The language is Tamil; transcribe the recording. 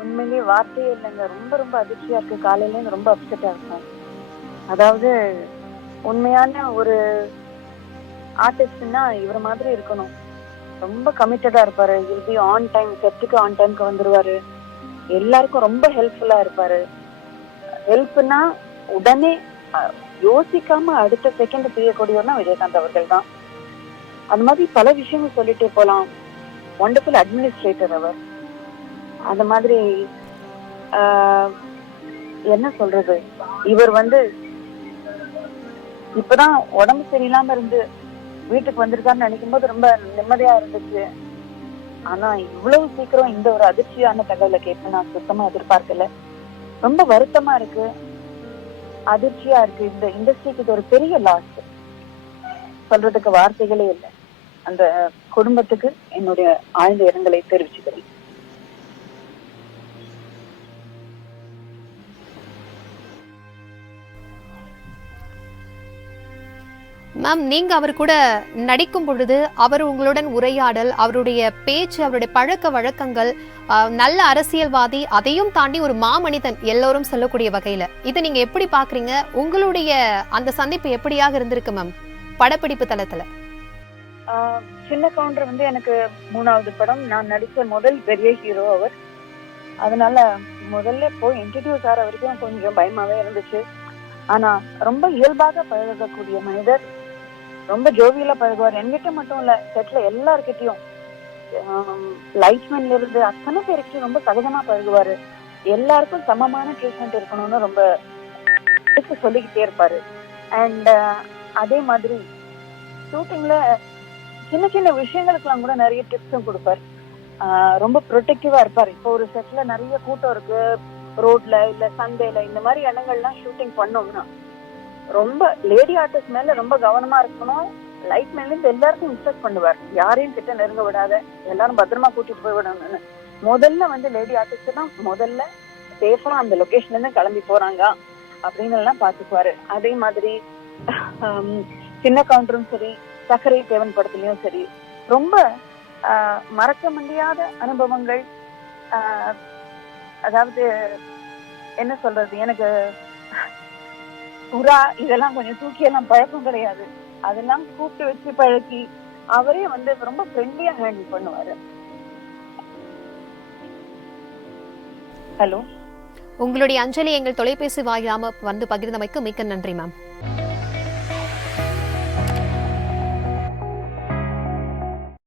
உண்மையிலேயே வார்த்தையே இல்லைங்க. ரொம்ப ரொம்ப அதிர்ச்சியா இருக்கு. காலையில இருந்து ரொம்ப அப்செட்டா இருக்கும். அதாவது உண்மையான ஒரு ஆர்டிஸ்ட்னா இவர் மாதிரி இருக்கணும். ரொம்ப கமிட்டடா இருப்பாரு. வில் பி ஆன் டைம், செட்டுக்கு ஆன் டைம்க்கு வந்துருவாரு. எல்லாருக்கும் ரொம்ப ஹெல்ப்ஃபுல்லா இருப்பாரு. ஹெல்ப்னா உடனே யோசிக்காம அடுத்த செகண்ட் செய்யக்கூடியவர்னா விஜயகாந்த் அவர்கள் தான். அந்த மாதிரி பல விஷயங்கள் சொல்லிட்டே போலாம். வண்டர்ஃபுல் அட்மினிஸ்ட்ரேட்டர் அவர். அந்த மாதிரி என்ன சொல்றது, இவர் இப்பதான் உடம்பு சரியில்லாம இருந்து வீட்டுக்கு வந்திருக்காருன்னு நினைக்கும் போது ரொம்ப நிம்மதியா இருந்துச்சு. ஆனா இவ்வளவு சீக்கிரம் இந்த ஒரு அதிர்ச்சியான தகவலை கேட்ப நான் சுத்தமா எதிர்பார்க்கல. ரொம்ப வருத்தமா இருக்கு, அதிர்ச்சியா இருக்கு. இந்த இண்டஸ்ட்ரிக்கு இது ஒரு பெரிய லாஸ். சொல்றதுக்கு வார்த்தைகளே இல்லை. அந்த குடும்பத்துக்கு என்னுடைய ஆழ்ந்த இரங்கலை தெரிவிச்சுக்கிறேன். மேம், நீங்க அவர் கூட நடிக்கும் பொழுது அவர் உங்களுடன் உரையாடல், அவருடைய பேச்சு, அவருடைய பழக்க வழக்கங்கள், நல்ல அரசியல்வாதி, அதையும் தாண்டி ஒரு மாமனிதன் எல்லோரும் சொல்லக்கூடிய வகையில இதை நீங்க எப்படி பாக்குறீங்க? உங்களுடைய அந்த சந்திப்பு எப்படியாக இருந்திருக்கு மேம் படப்பிடிப்பு தளத்துல? சின்ன கவுண்டர் எனக்கு 3வது படம். நான் நடிச்ச முதல் பெரிய ஹீரோ அவர். அதனால முதல்ல போய் இன்ட்ரடியூஸ் ஆகிற வரைக்கும் கொஞ்சம் பயமாவே இருந்துச்சு. ஆனா ரொம்ப இயல்பாக பழகக்கூடிய மனிதர். ரொம்ப ஜோவியலா பழகுவார். என்கிட்ட மட்டும் இல்ல, செட்ல எல்லார்கிட்டையும், லைட்ஸ்மேன்ல இருந்து அத்தனை பேருக்கு ரொம்ப சகஜமா பழகுவாரு. எல்லாருக்கும் சமமான ட்ரீட்மெண்ட் இருக்கணும்னு ரொம்ப சொல்லிக்கிட்டே இருப்பாரு. அண்ட் அதே மாதிரி ஷூட்டிங்ல சின்ன சின்ன விஷயங்களுக்கெல்லாம் கூட நிறைய டிப்ஸும் கொடுப்பாரு. ரொம்ப ப்ரொடெக்டிவா இருப்பாரு. இப்போ ஒரு செட்ல நிறைய கூட்டம் இருக்கு, ரோட்ல இல்ல சண்டேல இந்த மாதிரி இடங்கள்லாம் ஷூட்டிங் பண்ணோம்னா ரொம்ப லேடி ஆர்டிஸ்ட் மேல ரொம்ப கவனமா இருக்கணும். லைட் மேல இருந்து எல்லாருக்கும் இன்ஸ்ட்ரக்ட் பண்ணுவார், யாரையும் கிட்ட நெருங்க விடாத, எல்லாரும் பத்திரமா கூட்டிட்டு போய் விடணும்னு. முதல்ல லேடி ஆர்டிஸ்ட் தான் முதல்ல சேஃபா அந்த லொகேஷன்ல இருந்து கிளம்பி போறாங்க அப்படின்னு எல்லாம் பாத்துக்குவாரு. அதே மாதிரி சின்ன கவுண்டரும் சரி, சக்கரை தேவன் படத்துலயும் சரி, ரொம்ப மறக்க முடியாத அனுபவங்கள். அதாவது என்ன சொல்றது, எனக்கு புறா இதெல்லாம் கொஞ்சம் தூக்கி எல்லாம் பழக்கம் கிடையாது. அதெல்லாம் கூப்பிட்டு வச்சு பழக்கி அவரே ரொம்ப ஃப்ரெண்ட்லியா ஹேண்டில் பண்ணுவாரு. ஹலோ, உங்களுடைய அஞ்சலி எங்கள் தொலைபேசி வாயிலாம பகிர்ந்தமைக்கு மிக்க நன்றி மேம்.